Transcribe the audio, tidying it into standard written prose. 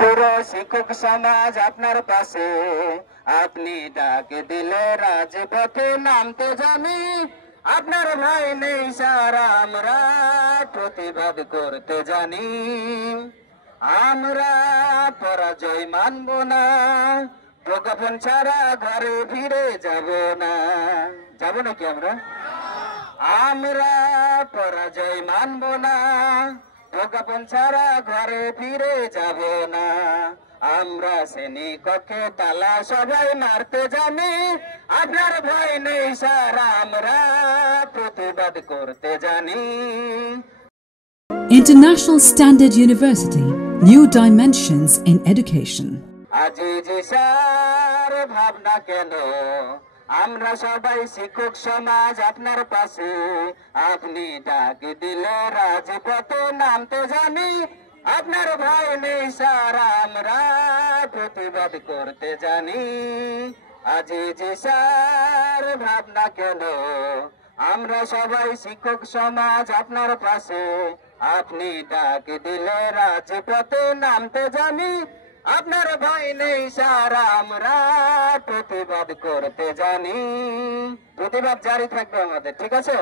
পুরো শিক্ষক সমাজ আপনার পাশে, আপনি ডাক দিলে রাজপথে নামতে জানি। আপনার ভয় নেই স্যার, আমরা প্রতিবাদ করতে জানি। আমরা পরাজয় মানব না, প্রজ্ঞাপন ছাড়া ঘরে ফিরে যাব না। যাব নাকি আমরা? আমরা পরাজয় মানব না, প্রজ্ঞাপন ছাড়া ঘরে ফিরে যাব না। আমরা শ্রেণীকক্ষে তালা সবাই মারতে জানি। আপনার ভয় নেই স্যার, আমরা প্রতিবাদ করতে জানি। International Standard University, New Dimensions in Education. আজি জি স্যার ভাবনা কেন, আমরা সবাই শিক্ষক সমাজ আপনার পাশে, আপনি ডাক দিলে রাজপথে নামতে জানি। আপনার ভয় নেই স্যার, আমরা প্রতিবাদ করতে জানি। আজি জি স্যার ভাবনা কেন, আমরা সবাই শিক্ষক সমাজ আপনার পাশে, আপনি ডাক দিলে রাজপথে নামতে জানি। আপনার ভয় নেই স্যার, আমরা প্রতিবাদ করতে জানি। প্রতিবাদ জারি থাকবে আমাদের, ঠিক আছে?